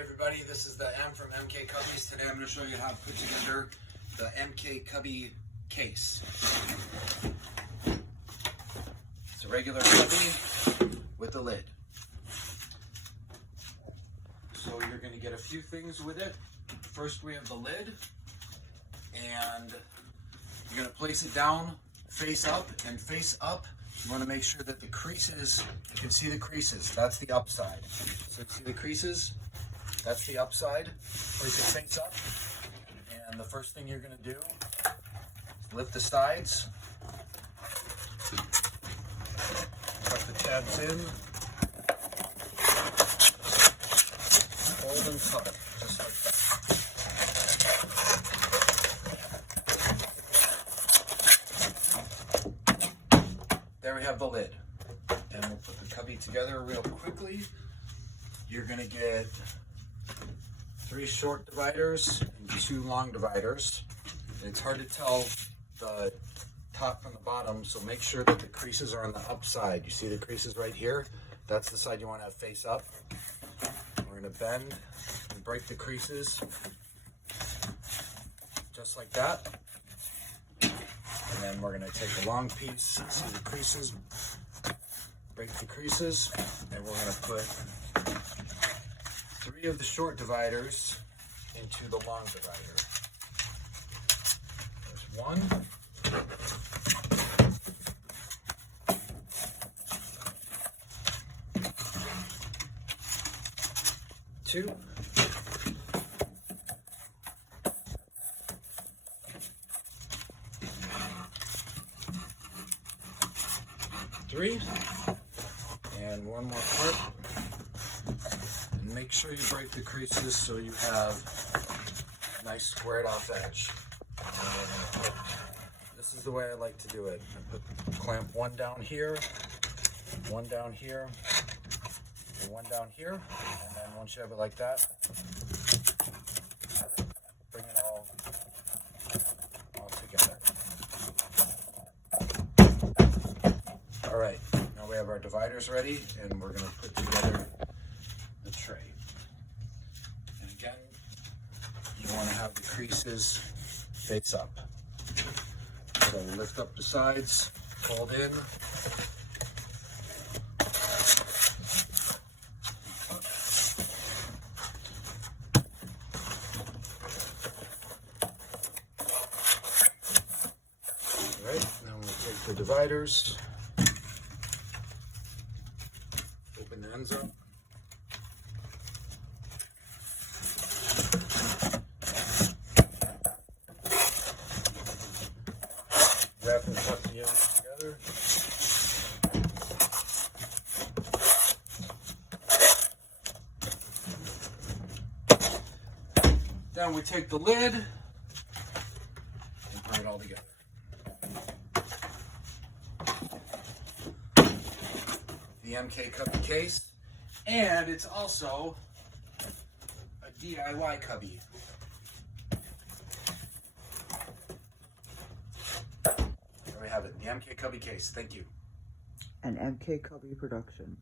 Everybody, this is the M from MK Kubbies. Today I'm going to show you how to put together the MK Kubbie Kase. It's a regular cubby with a lid. So you're going to get a few things with it. First we have the lid, and you're going to place it down face up, and face up you want to make sure that the creases, you can see the creases, that's the upside. So see the creases? That's the upside. Place it face up, and the first thing you're going to do is lift the sides, tuck the tabs in, hold and tuck, just like that. There we have the lid, and we'll put the cubby together real quickly. You're going to get 3 short dividers and 2 long dividers. And it's hard to tell the top from the bottom, so make sure that the creases are on the upside. You see the creases right here? That's the side you want to have face up. We're going to bend and break the creases just like that. And then we're going to take the long piece, see the creases, break the creases, and we're going to put 3 of the short dividers into the long divider. There's 1. 2. 3. And 1 more part. And make sure you break the creases so you have a nice squared off edge. This is the way I like to do it. I put clamp 1 down here, 1 down here, and 1 down here. And then once you have it like that, bring it all together. All right, now we have our dividers ready, and we're going to put together the tray. And again, you want to have the creases face up. So lift up the sides, fold in, all right, now we'll take the dividers, open the ends up, wrap and tuck the ends together. Then we take the lid and put it all together. The MK Kubbie Kase, and it's also a DIY cubby. There we have it, the MK Kubbie Kase. Thank you. An MK Kubbie production.